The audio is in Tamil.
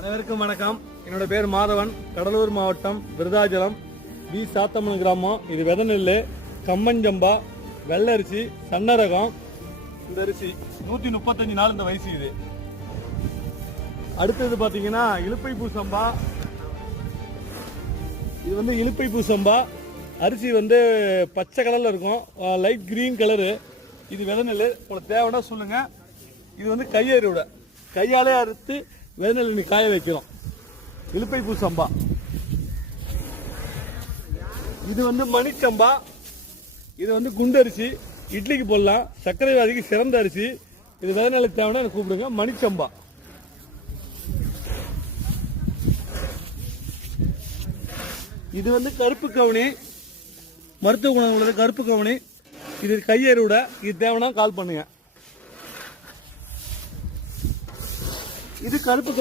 அனைவருக்கும் வணக்கம். என்னோட பேர் மாதவன். கடலூர் மாவட்டம் விருதாச்சலம் பி சாத்தமன் கிராமம். இது வித நெல், கம்மஞ்சம்பா, வெள்ளரிசி, சன்னரகம். இந்த அரிசி 135 நாள் இந்த வயசு. இது அடுத்தது பார்த்தீங்கன்னா இலுப்பை பூசம்பா. இது வந்து இலுப்பை பூசம்பா. அரிசி வந்து பச்சை கலரில் இருக்கும், லைட் கிரீன் கலரு. இது வித நெல். உங்களுக்கு தேவைன்னா சொல்லுங்க. இது வந்து கையறுவிட, கையாலே அறுத்து வித நெல் நீ காய வைக்கிறோம். இலுப்பை பூசம்பா. இது வந்து மணிச்சம்பா. இது வந்து குண்டரிசி, இட்லிக்கு போடலாம். சர்க்கரை வியாதிக்கு சிறந்த அரிசி. இது வித நெல் தேவைன்னா எனக்கு கூப்பிடுங்க. மணிச்சம்பா. இது வந்து கருப்பு கவுனி, மருத்துவ குணம் உள்ளது. கருப்பு கவுனி. இது கையறுவிட. இது தேவைன்னா கால் பண்ணுங்க. இது கருப்பு